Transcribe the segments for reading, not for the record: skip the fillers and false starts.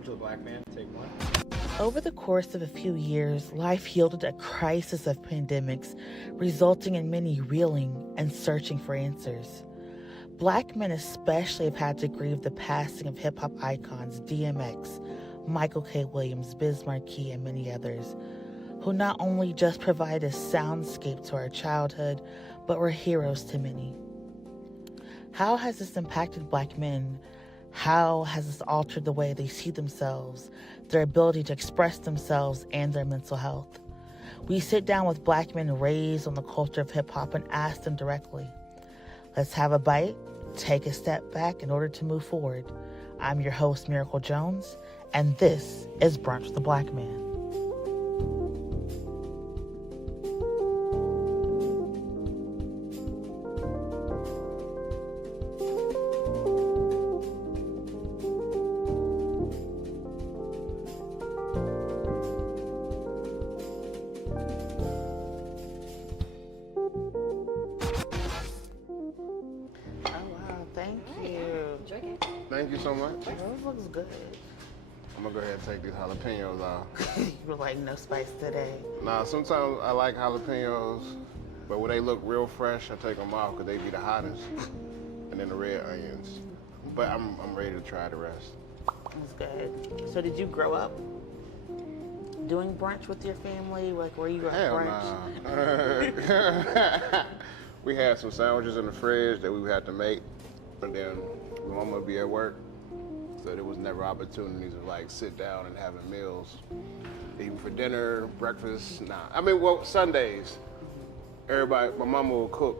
Brunch with a Black Man, take one. Over the course of a few years, life yielded a crisis of pandemics, resulting in many reeling and searching for answers. Black men especially have had to grieve the passing of hip-hop icons DMX, Michael K. Williams, Biz Markie, and many others, who not only just provided a soundscape to our childhood, but were heroes to many. How has this impacted Black men? How has this altered the way they see themselves, their ability to express themselves, and their mental health? We sit down with Black men raised on the culture of hip-hop and ask them directly. Let's have a bite, take a step back in order to move forward. I'm your host, Miracle Jones, and this is Brunch with a Black Man. Thank you so much. This looks good. I'm gonna go ahead and take these jalapenos off. You were like, no spice today. Nah, sometimes I like jalapenos, but when they look real fresh, I take them off because they be the hottest. And then the red onions. But I'm ready to try the rest. That's good. So did you grow up doing brunch with your family? Like, were you at brunch? Nah. We had some sandwiches in the fridge that we had to make, and then my mama would be at work, so there was never opportunities to like sit down and having meals, even for dinner, breakfast. Nah, I mean, well, Sundays, everybody, my mama would cook,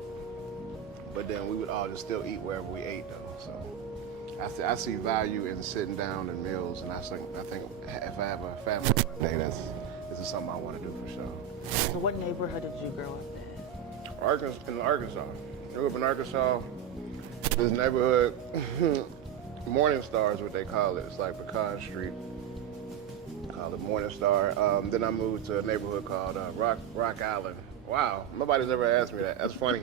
but then we would all just still eat wherever we ate though. So I see value in sitting down and meals, and I think if I have a family one day, this is something I want to do for sure. So what neighborhood did you grow up in? Arkansas. Grew up in Arkansas. This neighborhood, Morning Star is what they call it. It's like Pecan Street. Call it Morning Star. Then I moved to a neighborhood called Rock Island. Wow, nobody's ever asked me that. That's funny.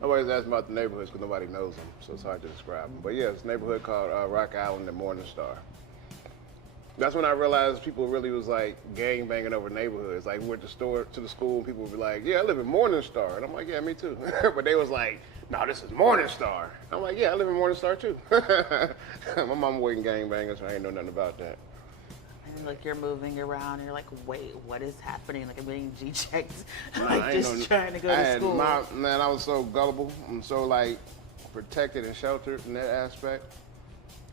Nobody's asked me about the neighborhoods because nobody knows them, so it's hard to describe them. But yeah, it's a neighborhood called Rock Island and Morning Star. That's when I realized people really was like gang banging over neighborhoods. Like we went to the school, and people would be like, "Yeah, I live in Morning Star," and I'm like, "Yeah, me too." But they was like, "No, this is Morning Star." I'm like, "Yeah, I live in Morning Star too." My mama wasn't gang banging, so I ain't know nothing about that. And like you're moving around, and you're like, "Wait, what is happening?" Like I'm getting G checks, trying to go to school. Man, I was so gullible. I'm so like protected and sheltered in that aspect.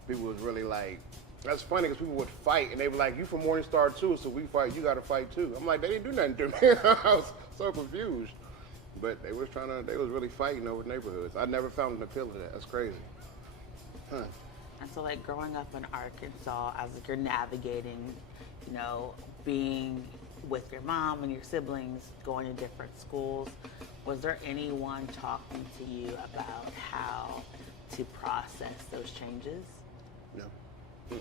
People was really like. That's funny because people would fight and they were like, "You from Morning Star too, so we fight. You got to fight too." I'm like, they didn't do nothing to me. I was so confused. But they was really fighting over neighborhoods. I never found an appeal of that. That's crazy. Huh. And so, like growing up in Arkansas, as like you're navigating, being with your mom and your siblings, going to different schools, was there anyone talking to you about how to process those changes? No. Mm-mm.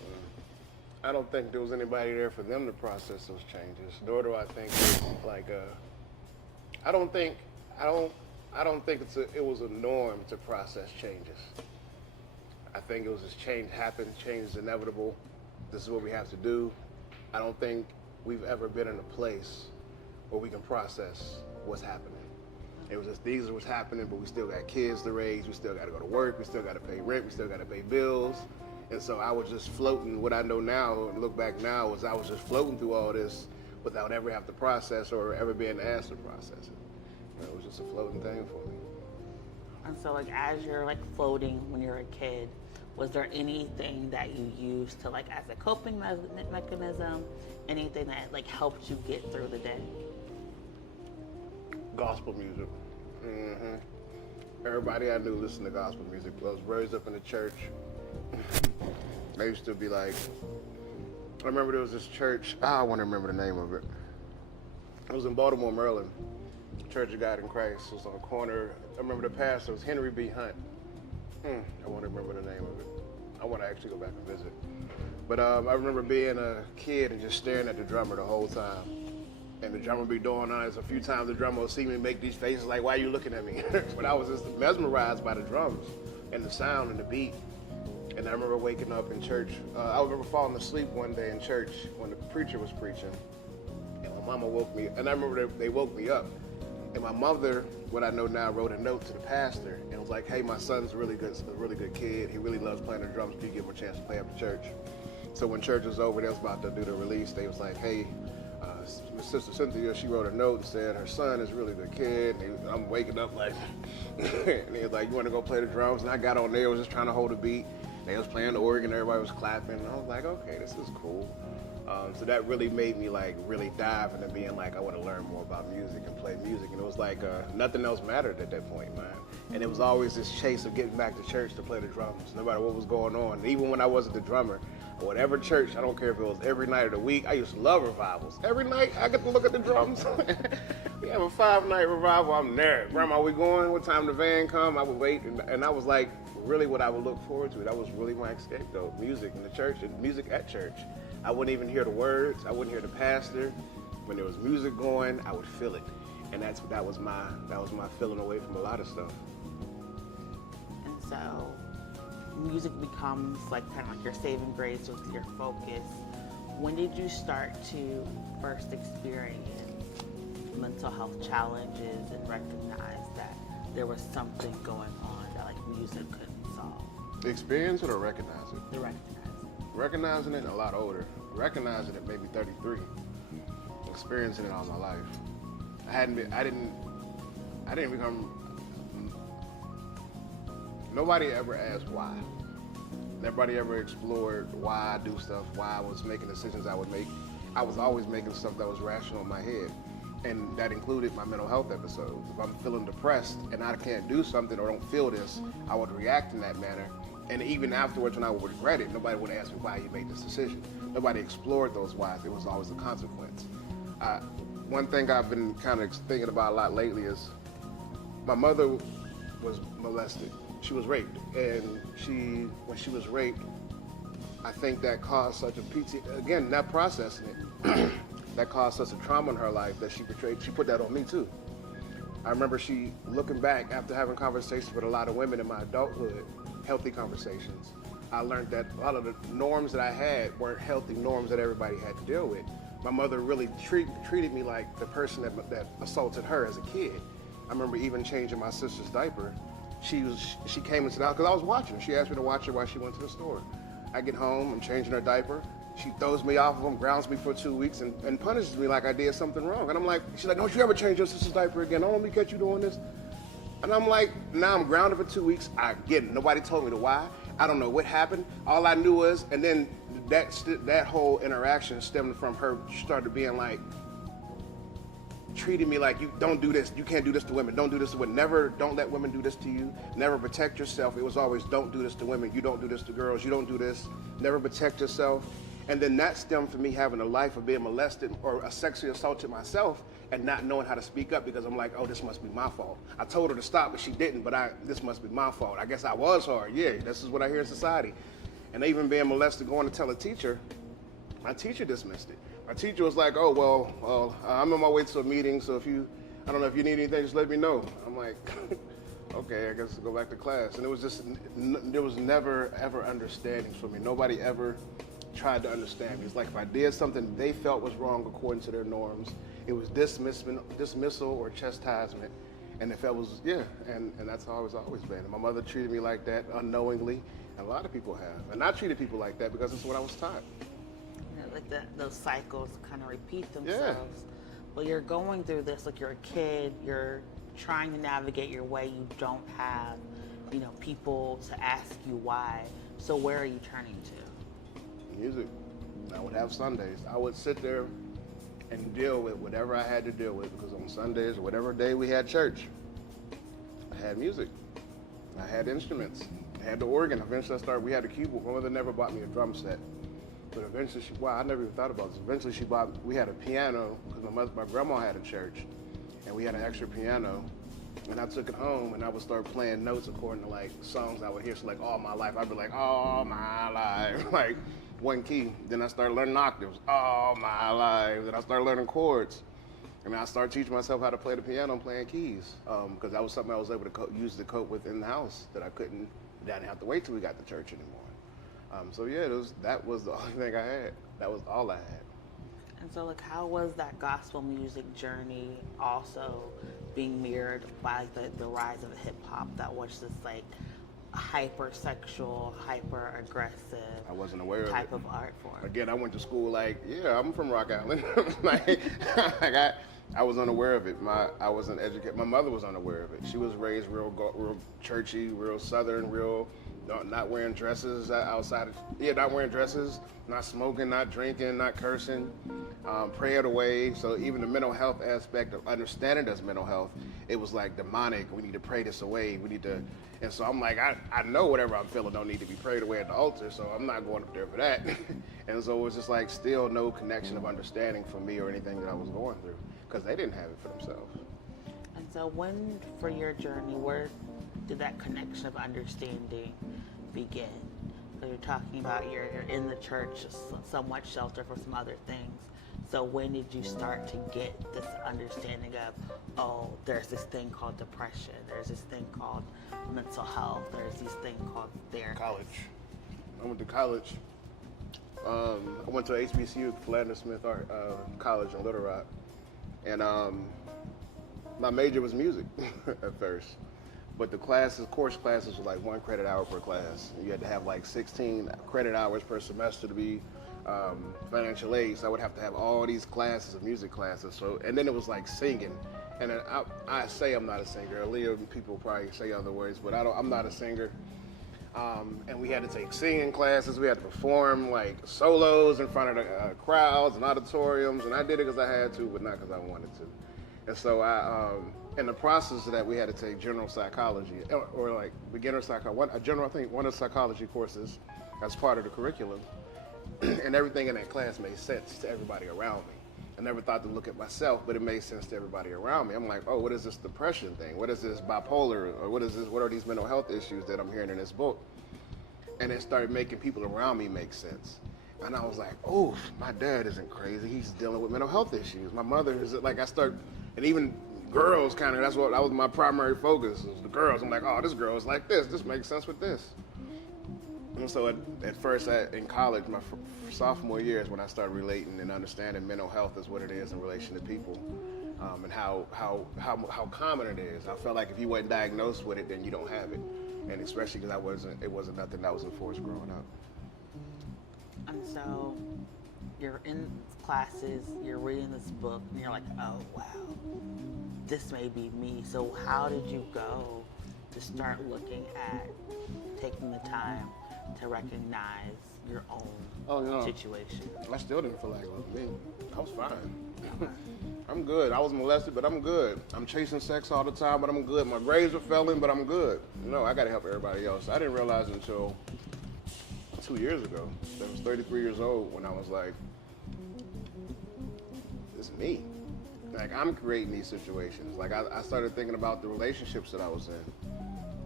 I don't think there was anybody there for them to process those changes. Nor do I think like I don't think it was a norm to process changes. I think it was just change happened, change is inevitable. This is what we have to do. I don't think we've ever been in a place where we can process what's happening. It was just these are what's happening, but we still got kids to raise, we still got to go to work, we still got to pay rent, we still got to pay bills. And so I was just floating. What I know now, and look back now, is I was just floating through all this without ever having to process or ever being asked to process it. It was just a floating thing for me. And so, like, as you're like floating when you're a kid, was there anything that you used to like as a coping mechanism? Anything that like helped you get through the day? Gospel music. Mm-hmm. Everybody I knew listened to gospel music. I was raised up in the church. They used to be like, I remember there was this church, I want to remember the name of it. It was in Baltimore, Maryland. Church of God in Christ. It was on a corner. I remember the pastor was Henry B. Hunt. I want to remember the name of it. I want to actually go back and visit. But I remember being a kid and just staring at the drummer the whole time. And the drummer would be doing eyes. A few times the drummer would see me make these faces like, "Why are you looking at me?" But I was just mesmerized by the drums and the sound and the beat. And I remember waking up in church. I remember falling asleep one day in church when the preacher was preaching. And my mama woke me, and I remember they woke me up. And my mother, what I know now, wrote a note to the pastor and was like, hey, my son's a really good kid. He really loves playing the drums. Do you give him a chance to play after church? So when church was over, they was about to do the release. They was like, hey, Sister Cynthia, she wrote a note and said her son is a really good kid. And I'm waking up like, and he was like, you want to go play the drums? And I got on there, was just trying to hold a beat. They was playing the organ, everybody was clapping. And I was like, okay, this is cool. So that really made me like really dive into being like, I want to learn more about music and play music. And it was like nothing else mattered at that point, man. And it was always this chase of getting back to church to play the drums, no matter what was going on. And even when I wasn't the drummer, whatever church, I don't care if it was every night of the week, I used to love revivals. Every night I get to look at the drums. We have a 5-night revival, I'm there. Grandma, we going? What time the van come? I would wait. And I was like, really what I would look forward to. That was really my escape though, music in the church and music at church. I wouldn't even hear the words. I wouldn't hear the pastor. When there was music going, I would feel it. And that was my feeling away from a lot of stuff. And so music becomes like kind of like your saving grace, with your focus. When did you start to first experience mental health challenges and recognize that there was something going on that like music couldn't solve? Experience it or recognize it? The recognize it. Recognizing it a lot older. Recognizing it maybe 33. Experiencing it all my life. I didn't become. Nobody ever asked why. Nobody ever explored why I do stuff, why I was making decisions I would make. I was always making stuff that was rational in my head. And that included my mental health episodes. If I'm feeling depressed and I can't do something or don't feel this, I would react in that manner. And even afterwards when I would regret it, nobody would ask me why you made this decision. Nobody explored those whys. It was always a consequence. One thing I've been kind of thinking about a lot lately is my mother was molested. She was raped. And when she was raped, I think that caused such a again, not processing it, that caused such a trauma in her life that she put that on me too. I remember she, looking back after having conversations with a lot of women in my adulthood, healthy conversations, I learned that a lot of the norms that I had weren't healthy norms that everybody had to deal with. My mother really treated me like the person that assaulted her as a kid. I remember even changing my sister's diaper. She came into the house, because I was watching. She asked me to watch her while she went to the store. I get home, I'm changing her diaper. She throws me off of them, grounds me for 2 weeks, and punishes me like I did something wrong. And I'm like, she's like, don't you ever change your sister's diaper again. Don't let me catch you doing this. And I'm like, now I'm grounded for 2 weeks. I get it. Nobody told me the why. I don't know what happened. All I knew was, and then that whole interaction stemmed from her started being like, treating me like, you don't do this, you can't do this to women, don't do this to women, never, don't let women do this to you, never protect yourself. It was always, don't do this to women, you don't do this to girls, you don't do this, never protect yourself. And then that stemmed from me having a life of being molested or sexually assaulted myself and not knowing how to speak up, because I'm like, oh, this must be my fault. I told her to stop, but she didn't, but this must be my fault. I guess I was hard, yeah, this is what I hear in society. And even being molested, going to tell a teacher, my teacher dismissed it. My teacher was like, oh, well, I'm on my way to a meeting, so I don't know if you need anything, just let me know. I'm like, okay, I guess I'll go back to class. And it was just, there was never, ever understandings for me. Nobody ever tried to understand me. It's like if I did something they felt was wrong according to their norms, it was dismissal or chastisement. And if that was, and that's how it's always been. And my mother treated me like that unknowingly, and a lot of people have. And I treated people like that because it's what I was taught. Like those cycles kind of repeat themselves. Well, you're going through this, like you're a kid, you're trying to navigate your way, you don't have, people to ask you why. So where are you turning to? Music. I would have Sundays. I would sit there and deal with whatever I had to deal with, because on Sundays, or whatever day we had church, I had music. I had instruments. I had the organ. Eventually we had a keyboard. My mother never bought me a drum set. But eventually I never even thought about this. Eventually we had a piano, because my grandma had a church, and we had an extra piano. And I took it home, and I would start playing notes according to like songs I would hear. So like All My Life, I'd be like, all my life, like one key. Then I started learning octaves, all my life. Then I started learning chords. And then I started teaching myself how to play the piano and playing keys, because that was something I was able to use to cope with in the house that I didn't have to wait till we got to church anymore. So yeah, that was the only thing I had. That was all I had. And so, like, how was that gospel music journey also being mirrored by the rise of hip hop that was just like hypersexual, hyper aggressive I wasn't aware of type it. of art form? Again, I went to school like, yeah, I'm from Rock Island. like, I was unaware of it. I wasn't educated. My mother was unaware of it. She was raised real churchy, real Southern, real not wearing dresses outside. Not wearing dresses, not smoking, not drinking, not cursing, pray it away. So even the mental health aspect of understanding as mental health, it was like demonic. We need to pray this away. We need to. And so I'm like, I know whatever I'm feeling don't need to be prayed away at the altar, so I'm not going up there for that. And so it was just like still no connection of understanding for me or anything that I was going through, because they didn't have it for themselves. And so, when for your journey, where did that connection of understanding begin? So you're talking about you're in the church, somewhat sheltered for some other things. So when did you start to get this understanding of, oh, there's this thing called depression, there's this thing called mental health, there's this thing called therapy? College. I went to college. I went to HBCU, Philander Smith Art College in Little Rock, and my major was music at first. But the course classes were like 1 credit hour per class. You had to have like 16 credit hours per semester to be financial aid. So I would have to have all these classes of music classes. So, and then it was like singing. And then I say I'm not a singer. Aaliyah, people probably say other words, but I'm not a singer. And we had to take singing classes. We had to perform like solos in front of the crowds and auditoriums. And I did it because I had to, but not because I wanted to. And so in the process of that, we had to take general psychology or like beginner psychology, one of the psychology courses as part of the curriculum. And everything in that class made sense to everybody around me. I never thought to look at myself, but it made sense to everybody around me. I'm like, oh, what is this depression thing? What is this bipolar? Or what are these mental health issues that I'm hearing in this book? And it started making people around me make sense. And I was like, oh, my dad isn't crazy. He's dealing with mental health issues. My mother is like, and even girls that was my primary focus, was the girls. I'm like, oh, this girl is like this. This makes sense with this. And so at first in college, my sophomore year is when I started relating and understanding mental health is what it is in relation to people, and how common it is. I felt like if you weren't diagnosed with it, then you don't have it, and especially because it wasn't nothing that was enforced growing up. And so you're in classes, you're reading this book, and you're like, oh wow, this may be me. So how did you go to start looking at taking the time to recognize your own situation? I still didn't feel like it was me. I was fine. I'm good. I was molested, but I'm good. I'm chasing sex all the time, but I'm good. My grades are failing, but I'm good. I got to help everybody else. I didn't realize until 2 years ago. I was 33 years old when I was like, it's me. Like, I'm creating these situations. Like, I started thinking about the relationships that I was in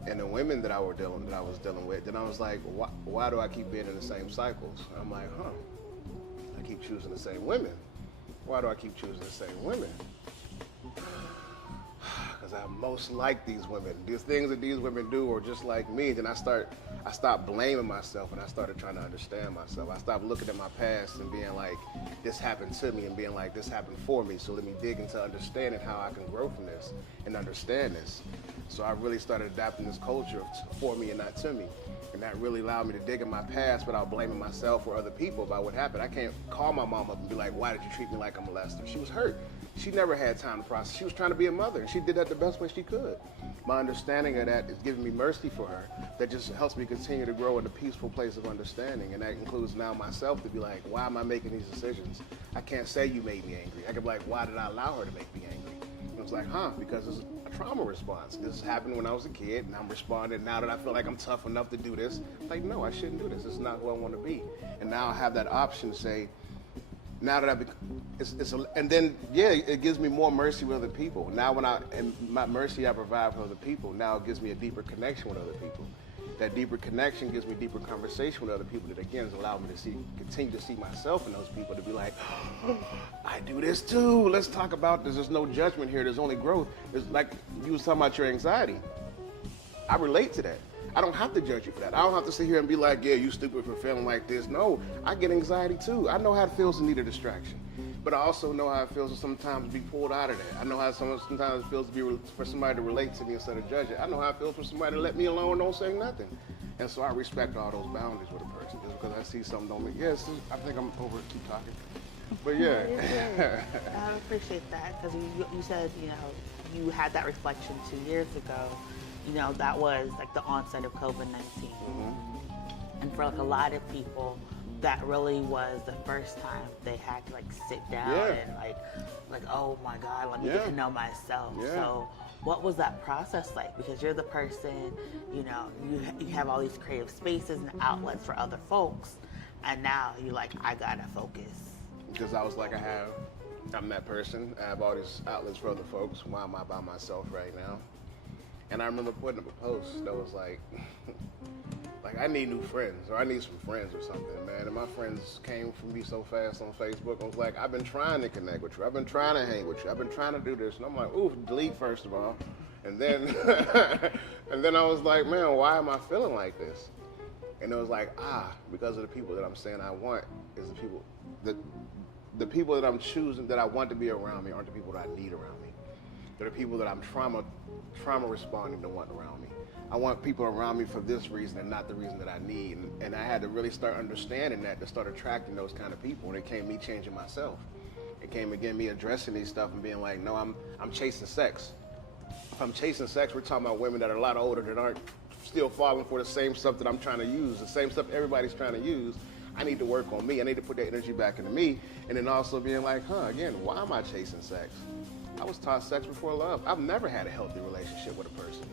and the women that I was dealing with. Then I was like, why do I keep being in the same cycles? I'm like, I keep choosing the same women. Why do I keep choosing the same women? Because I most like these women. These things that these women do are just like me. Then I stopped blaming myself, and I started trying to understand myself. I stopped looking at my past and being like, this happened to me, and being like, this happened for me. So let me dig into understanding how I can grow from this and understand this. So I really started adapting this culture for me and not to me. And that really allowed me to dig in my past without blaming myself or other people about what happened. I can't call my mom up and be like, why did you treat me like a molester? She was hurt. She never had time to process. She was trying to be a mother, and she did that the best way she could. My understanding of that is giving me mercy for her. That just helps me continue to grow in a peaceful place of understanding. And that includes now myself to be like, why am I making these decisions? I can't say you made me angry. I can be like, why did I allow her to make me angry? And it's like, because it's a trauma response. This happened when I was a kid, and I'm responding now that I feel like I'm tough enough to do this. Like, no, I shouldn't do this. This is not who I want to be. And now I have that option to say, now that it gives me more mercy with other people. Now my mercy I provide for other people, now it gives me a deeper connection with other people. That deeper connection gives me deeper conversation with other people that again has allowed me to continue to see myself in those people, to be like, I do this too. Let's talk about this. There's no judgment here. There's only growth. It's like you was talking about your anxiety. I relate to that. I don't have to judge you for that. I don't have to sit here and be like, yeah, you stupid for feeling like this. No, I get anxiety too. I know how it feels to need a distraction. But I also know how it feels to sometimes be pulled out of that. I know how sometimes it feels to be for somebody to relate to me instead of judge it. I know how it feels for somebody to let me alone and don't say nothing. And so I respect all those boundaries with a person. Just because I see something don't mean, yes, I think I'm over it, keep talking. But yeah. I appreciate that, because you said, you had that reflection 2 years ago. That was like the onset of COVID-19. Mm-hmm. And for like a lot of people, that really was the first time they had to like sit down and like, oh my God, let me get to know myself. Yeah. So what was that process like? Because you're the person, you have all these creative spaces and outlets for other folks, and now you're like, I gotta focus. Because I was like, I'm that person. I have all these outlets for other folks. Why am I by myself right now? And I remember putting up a post that was like, I need new friends, or I need some friends or something, man. And my friends came from me so fast on Facebook. I was like, I've been trying to connect with you. I've been trying to hang with you. I've been trying to do this. And I'm like, ooh, delete first of all. And then, and then I was like, man, why am I feeling like this? And it was like, because of the people that I'm saying I want is the people that I'm choosing that I want to be around me aren't the people that I need around me. They're the people that I'm trauma responding to want around me. I want people around me for this reason and not the reason that I need. And I had to really start understanding that to start attracting those kind of people. And it came me changing myself. It came again me addressing these stuff and being like, no, I'm chasing sex. If I'm chasing sex, we're talking about women that are a lot older that aren't still falling for the same stuff that I'm trying to use, the same stuff everybody's trying to use. I need to work on me. I need to put that energy back into me. And then also being like, again, why am I chasing sex? I was taught sex before love. I've never had a healthy relationship with a person.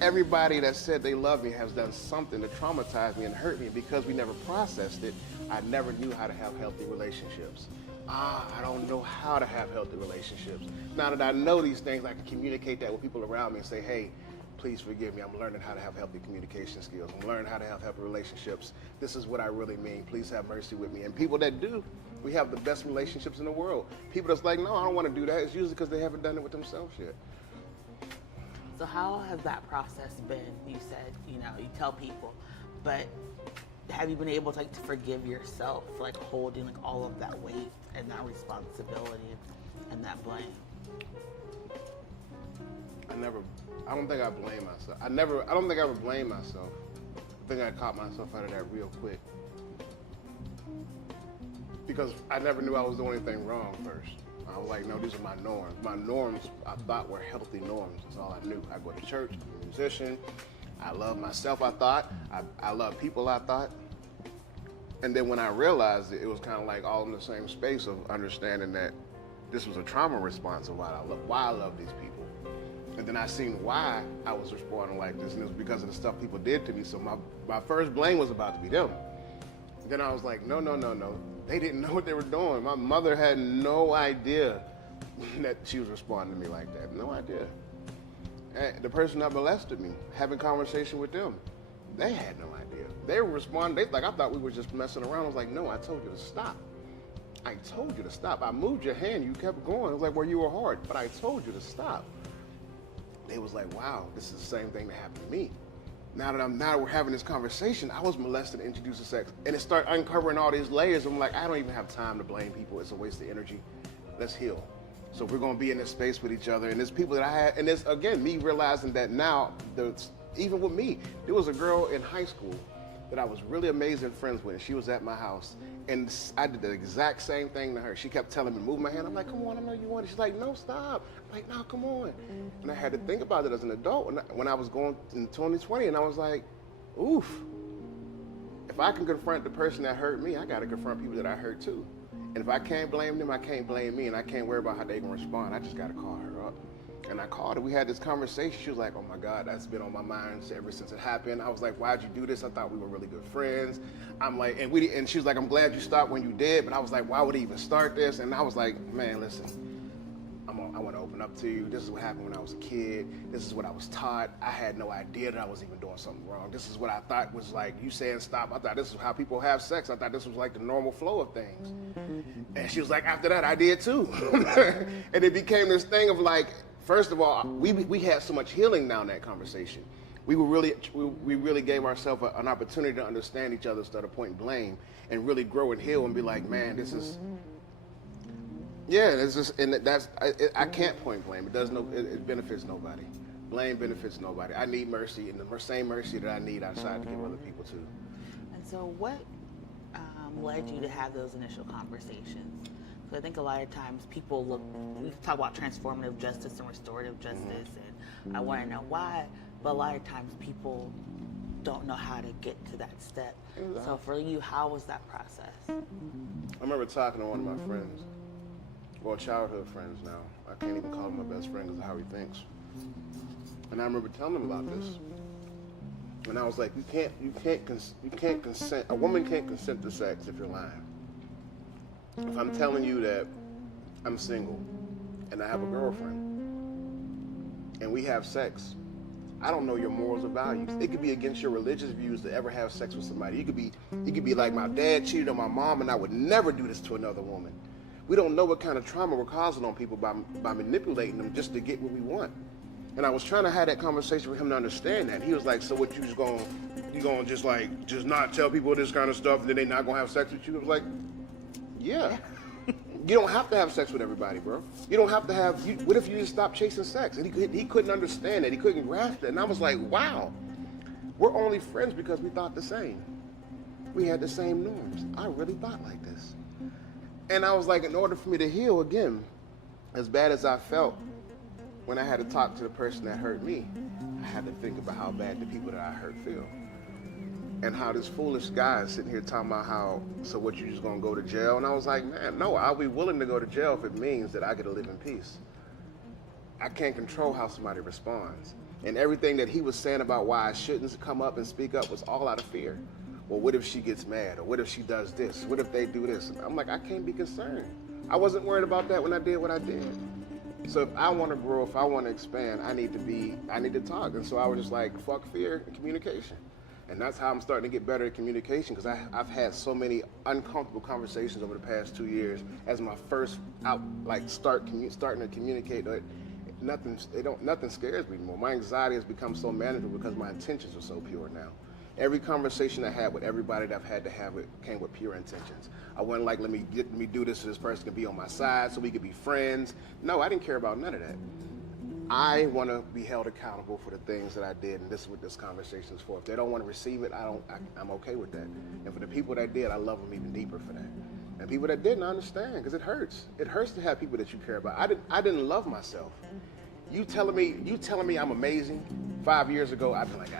Everybody that said they love me has done something to traumatize me and hurt me. Because we never processed it, I never knew how to have healthy relationships. I don't know how to have healthy relationships. Now that I know these things, I can communicate that with people around me and say, hey, please forgive me. I'm learning how to have healthy communication skills. I'm learning how to have healthy relationships. This is what I really mean. Please have mercy with me. And people that do, we have the best relationships in the world. People that's like, no, I don't want to do that. It's usually because they haven't done it with themselves yet. So how has that process been? You said, you tell people, but have you been able to forgive yourself for holding all of that weight and that responsibility and that blame? I don't think I blame myself. I don't think I ever blamed myself. I think I caught myself out of that real quick. Because I never knew I was doing anything wrong first. I was like, no, these are my norms. My norms, I thought, were healthy norms. That's all I knew. I go to church, I'm a musician. I love myself, I thought. I love people, I thought. And then when I realized it was kind of like all in the same space of understanding that this was a trauma response of why I love these people. And then I seen why I was responding like this, and it was because of the stuff people did to me. So my first blame was about to be them. And then I was like, no. They didn't know what they were doing. My mother had no idea that she was responding to me like that. No idea. And the person that molested me, having conversation with them, they had no idea. They were responding, I thought we were just messing around. I was like, no, I told you to stop. I told you to stop. I moved your hand, you kept going. It was like, well, you were hard, but I told you to stop. They was like, wow, this is the same thing that happened to me. Now we're having this conversation, I was molested and introduced to sex. And it started uncovering all these layers. I'm like, I don't even have time to blame people. It's a waste of energy. Let's heal. So we're gonna be in this space with each other. And there's people that I had, and there's, again, me realizing that now, even with me, there was a girl in high school that I was really amazing friends with, and she was at my house. And I did the exact same thing to her. She kept telling me, move my hand. I'm like, come on, I know you want it. She's like, no, stop. I'm like, no, come on. And I had to think about it as an adult when I was going in 2020, and I was like, oof. If I can confront the person that hurt me, I got to confront people that I hurt too. And if I can't blame them, I can't blame me, and I can't worry about how they can respond. I just got to call her up. And I called her. We had this conversation. She was like, oh my God, that's been on my mind ever since it happened. I was like, why'd you do this? I thought we were really good friends. I'm like, and she was like, I'm glad you stopped when you did. But I was like, why would he even start this? And I was like, man, listen, I want to open up to you. This is what happened when I was a kid. This is what I was taught. I had no idea that I was even doing something wrong. This is what I thought was like, you saying stop. I thought this is how people have sex. I thought this was like the normal flow of things. And she was like, after that, I did too. And it became this thing of like, first of all, we had so much healing now in that conversation. we really gave ourselves an opportunity to understand each other instead of pointing blame and really grow and heal and be like, man, this is, yeah, it's just, and I can't point blame. It benefits nobody. Blame benefits nobody. I need mercy, and the same mercy that I need outside to give other people too. And so what led you to have those initial conversations? Because I think a lot of times we talk about transformative justice and restorative justice, and I want to know why, but a lot of times people don't know how to get to that step. Exactly. So for you, how was that process? I remember talking to one of my friends, well, childhood friends now. I can't even call him my best friend because of how he thinks. And I remember telling him about this. And I was like, you can't consent. A woman can't consent to sex if you're lying. If I'm telling you that I'm single and I have a girlfriend and we have sex, I don't know your morals or values. It could be against your religious views to ever have sex with somebody. You could be like, my dad cheated on my mom and I would never do this to another woman. We don't know what kind of trauma we're causing on people by manipulating them just to get what we want. And I was trying to have that conversation with him to understand that. He was like, so what, you gonna just not tell people this kind of stuff and then they not gonna have sex with you? I was like, yeah. You don't have to have sex with everybody, bro. You don't have to have, what if you just stop chasing sex? And he couldn't understand that. He couldn't grasp it. And I was like, wow, we're only friends because we thought the same. We had the same norms. I really thought like this. And I was like, in order for me to heal again, as bad as I felt, when I had to talk to the person that hurt me, I had to think about how bad the people that I hurt feel. And how this foolish guy is sitting here talking about how, so what, you just gonna go to jail? And I was like, man, no, I'll be willing to go to jail if it means that I get to live in peace. I can't control how somebody responds. And everything that he was saying about why I shouldn't come up and speak up was all out of fear. Well, what if she gets mad? Or what if she does this? What if they do this? And I'm like, I can't be concerned. I wasn't worried about that when I did what I did. So if I want to grow, if I want to expand, I need to talk. And so I was just like, fuck fear and communication. And that's how I'm starting to get better at communication, because I've had so many uncomfortable conversations over the past 2 years as my first starting to communicate. Nothing scares me anymore. My anxiety has become so manageable because my intentions are so pure now. Every conversation I had with everybody that I've had to have came with pure intentions. I wasn't like, let me do this so this person can be on my side so we could be friends. No, I didn't care about none of that. I want to be held accountable for the things that I did, and this is what this conversation is for. If they don't want to receive it, I'm okay with that. And for the people that did, I love them even deeper for that. And people that didn't, I understand, because it hurts. It hurts to have people that you care about. I didn't love myself. You telling me I'm amazing 5 years ago, I'd be like,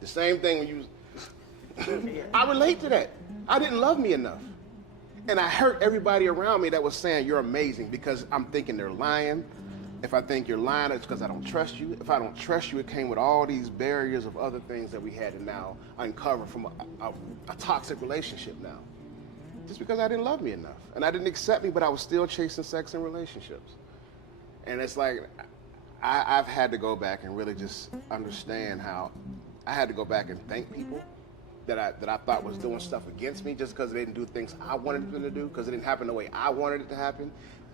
the same thing when you. I relate to that. I didn't love me enough. And I hurt everybody around me that was saying you're amazing, because I'm thinking they're lying. If I think you're lying, it's because I don't trust you. If I don't trust you, it came with all these barriers of other things that we had to now uncover from a toxic relationship now. Just because I didn't love me enough. And I didn't accept me, but I was still chasing sex and relationships. And it's like, I've had to go back and really just understand how I had to go back and thank people that I thought was doing stuff against me just because they didn't do things I wanted them to do, because it didn't happen the way I wanted it to happen.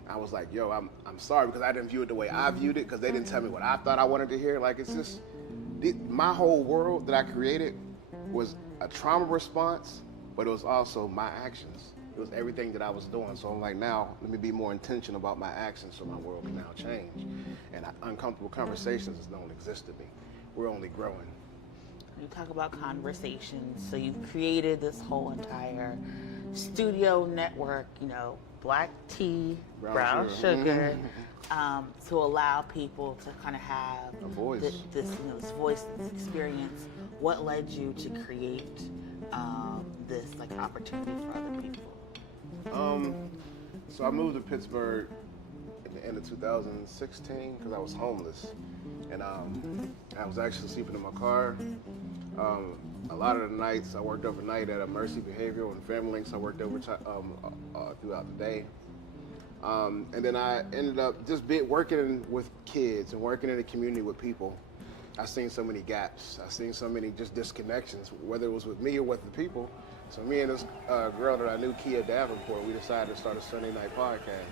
I was like, yo, I'm sorry because I didn't view it the way I viewed it, because they didn't tell me what I thought I wanted to hear. Like, it's just, my whole world that I created was a trauma response, but it was also my actions. It was everything that I was doing. So I'm like, now, let me be more intentional about my actions so my world can now change. And uncomfortable conversations don't exist to me. We're only growing. You talk about conversations, so you've created this whole entire studio network, black tea, brown sugar, to allow people to kind of have a voice. This voice, this experience. What led you to create this opportunity for other people? So I moved to Pittsburgh at the end of 2016 because I was homeless, and I was actually sleeping in my car. A lot of the nights I worked overnight at a Mercy Behavioral and Family Links. I worked overtime throughout the day. And then I ended up just working with kids and working in the community with people. I seen so many gaps. I seen so many just disconnections, whether it was with me or with the people. So me and this girl that I knew, Kia Davenport, we decided to start a Sunday night podcast.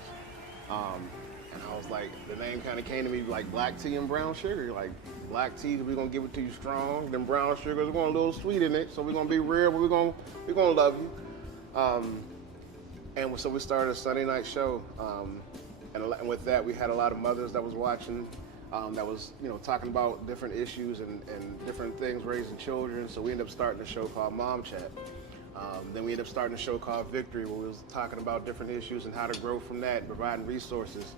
And I was like, the name kind of came to me like black tea and brown sugar. Like, Black tea, we're gonna give it to you strong. Then brown sugars, we're going a little sweet in it. So we're gonna be real, but we're gonna love you. And so we started a Sunday night show. And with that, we had a lot of mothers that was watching, that was, talking about different issues and different things, raising children. So we ended up starting a show called Mom Chat. Then we ended up starting a show called Victory, where we was talking about different issues and how to grow from that, and providing resources.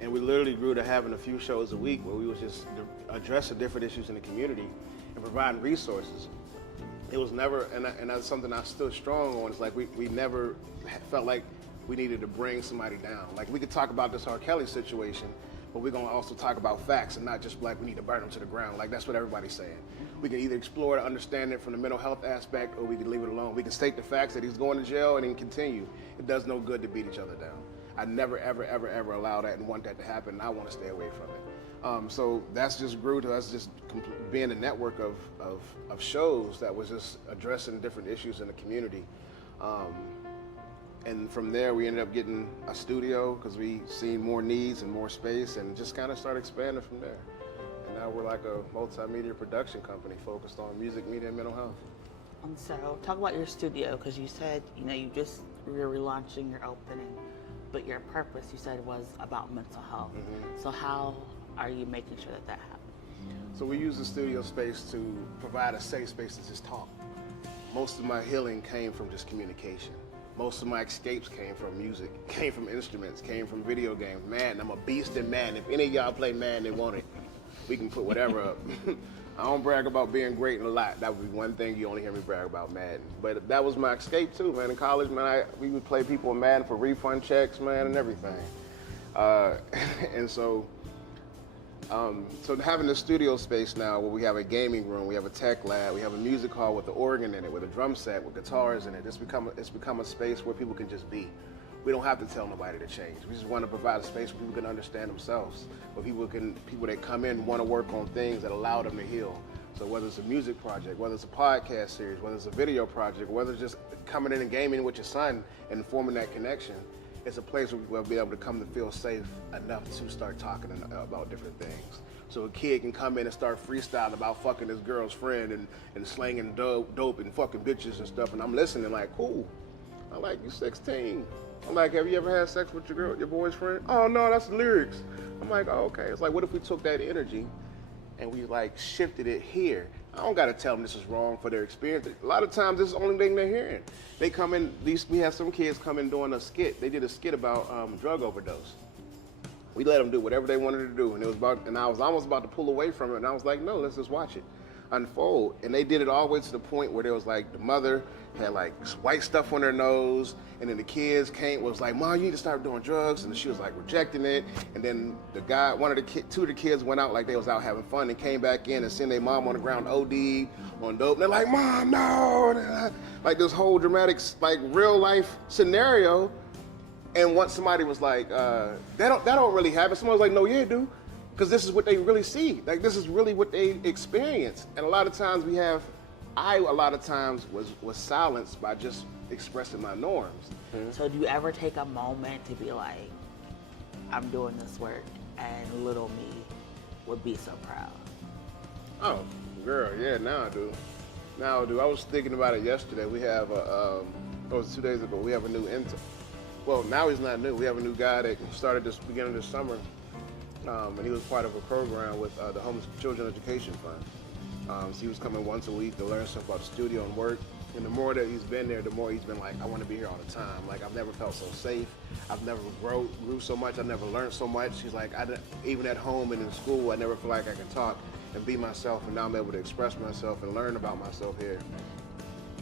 And we literally grew to having a few shows a week where we was just addressing different issues in the community and providing resources. It was never, and that's something I'm still strong on, it's like we never felt like we needed to bring somebody down. Like, we could talk about this R. Kelly situation, but we're gonna also talk about facts and not just like we need to burn them to the ground. Like, that's what everybody's saying. We can either explore to understand it from the mental health aspect, or we can leave it alone. We can state the facts that he's going to jail and then continue. It does no good to beat each other down. I never, ever, ever, ever allow that and want that to happen, and I want to stay away from it. So that's just grew to us just being a network of shows that was just addressing different issues in the community. And from there, we ended up getting a studio because we seen more needs and more space, and just kind of started expanding from there. And now we're like a multimedia production company focused on music, media, and mental health. And so, talk about your studio, because you said, you're relaunching your opening, but your purpose, you said, was about mental health. Mm-hmm. So how are you making sure that happens? So we use the studio space to provide a safe space to just talk. Most of my healing came from just communication. Most of my escapes came from music, came from instruments, came from video games. Man, I'm a beast in Madden. If any of y'all play Madden and want it, we can put whatever up. I don't brag about being great in a lot. That would be one thing you only hear me brag about, Madden. But that was my escape too, man. In college, man, we would play people in Madden for refund checks, man, and everything. And so having the studio space now, where we have a gaming room, we have a tech lab, we have a music hall with the organ in it, with a drum set, with guitars in it. It's become a space where people can just be. We don't have to tell nobody to change. We just want to provide a space where people can understand themselves, where people that come in want to work on things that allow them to heal. So whether it's a music project, whether it's a podcast series, whether it's a video project, whether it's just coming in and gaming with your son and forming that connection, it's a place where we'll be able to come to feel safe enough to start talking about different things. So a kid can come in and start freestyling about fucking his girl's friend and slanging dope and fucking bitches and stuff, and I'm listening like, cool. I'm like, you 16. I'm like, have you ever had sex with your boy's friend? Oh no, that's the lyrics. I'm like, oh, okay. It's like, what if we took that energy and we like shifted it here? I don't gotta tell them this is wrong for their experience. A lot of times this is the only thing they're hearing. They come in, we have some kids come in doing a skit. They did a skit about drug overdose. We let them do whatever they wanted to do, and I was almost about to pull away from it, and I was like, no, let's just watch it unfold. And they did it all the way to the point where there was like, the mother had like white stuff on her nose, and then the kids was like, Mom, you need to start doing drugs, and she was like rejecting it. And then the guy, two of the kids went out like they was out having fun and came back in and seen their mom on the ground OD on dope. And they're like, Mom, no! Like this whole dramatic, like real life scenario. And once somebody was like, that don't really happen. Someone was like, no, yeah, it do. Because this is what they really see. Like, this is really what they experience. And a lot of times I was silenced by just expressing my norms. Mm-hmm. So do you ever take a moment to be like, I'm doing this work, and little me would be so proud? Oh, girl, yeah, now I do. I was thinking about it yesterday. We have it was 2 days ago, we have a new intern. Well, now he's not new. We have a new guy that started this beginning of this summer. And he was part of a program with the Homeless Children Education Fund. So he was coming once a week to learn stuff about the studio and work. And the more that he's been there, the more he's been like, I want to be here all the time. Like, I've never felt so safe. I've never grew so much. I've never learned so much. He's like, even at home and in school, I never feel like I can talk and be myself. And now I'm able to express myself and learn about myself here.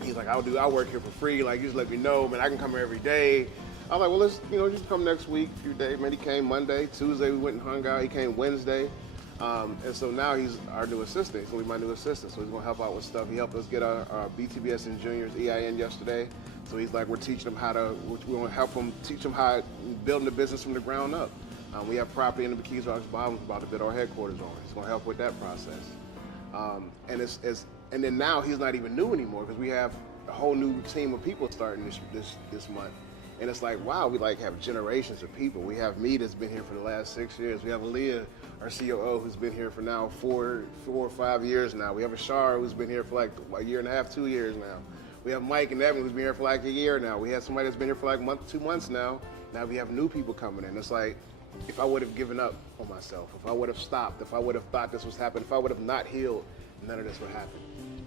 He's like, I'll work here for free. Like, you just let me know, man, I can come here every day. I was like, well, let's, just come next week, a few days. Man, he came Monday, Tuesday we went and hung out. He came Wednesday. And so now he's our new assistant. He's gonna be my new assistant. So he's gonna help out with stuff. He helped us get our BTBS and juniors EIN yesterday. So he's like, we're teaching them we wanna help them teach them how building the business from the ground up. We have property in the McKees Rocks Bottoms about to build our headquarters on. He's gonna help with that process. And then now he's not even new anymore because we have a whole new team of people starting this month. And it's like, wow, we like have generations of people. We have me that's been here for the last 6 years. We have Aaliyah our COO, who's been here for now 4 or 5 years now. We have Ashar, who's been here for like a year and a half, 2 years now. We have Mike and Evan, who's been here for like a year now. We have somebody that's been here for like 2 months now. Now we have new people coming in. It's like, if I would have given up on myself, if I would have stopped, if I would have thought this was happening, if I would have not healed, none of this would happen.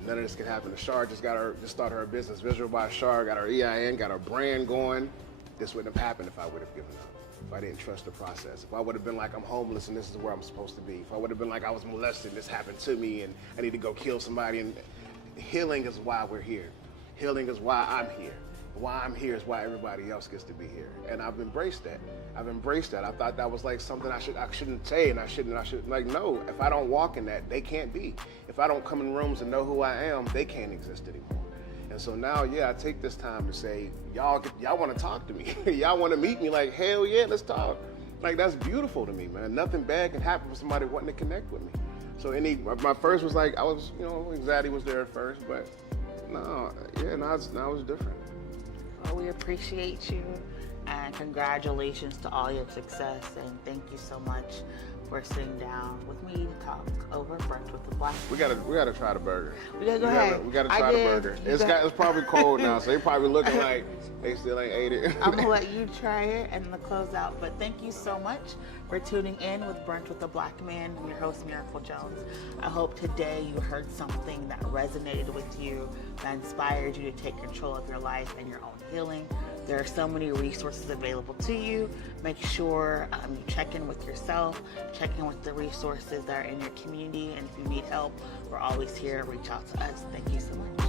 None of this could happen. Ashar just started her business, Visual by Ashar, got her EIN, got her brand going. This wouldn't have happened if I would have given up. If I didn't trust the process, if I would have been like, I'm homeless and this is where I'm supposed to be, if I would have been like, I was molested and this happened to me and I need to go kill somebody, and healing is why we're here. Healing is why I'm here. Why I'm here is why everybody else gets to be here. And I've embraced that. I thought that was like something I shouldn't say, and I shouldn't, like, no, if I don't walk in that, they can't be. If I don't come in rooms and know who I am, they can't exist anymore. And so now, yeah, I take this time to say, y'all want to talk to me. Y'all want to meet me, like, hell yeah, let's talk. Like, that's beautiful to me, man. Nothing bad can happen for somebody wanting to connect with me. So my first was like, anxiety was there at first, but now it's different. Well, we appreciate you, and congratulations to all your success, and thank you so much for sitting down with me to talk over brunch with the Black. We gotta try the burger. We gotta go ahead. We gotta try the burger. It's probably cold now, so they probably looking like they still ain't ate it. I'm gonna let you try it and then close out. But thank you so much for tuning in with Brunch with the Black Man. I'm your host, Miracle Jones. I hope today you heard something that resonated with you, that inspired you to take control of your life and your own healing. There are so many resources available to you. Make sure you check in with yourself, check in with the resources that are in your community, and if you need help, we're always here. Reach out to us. Thank you so much.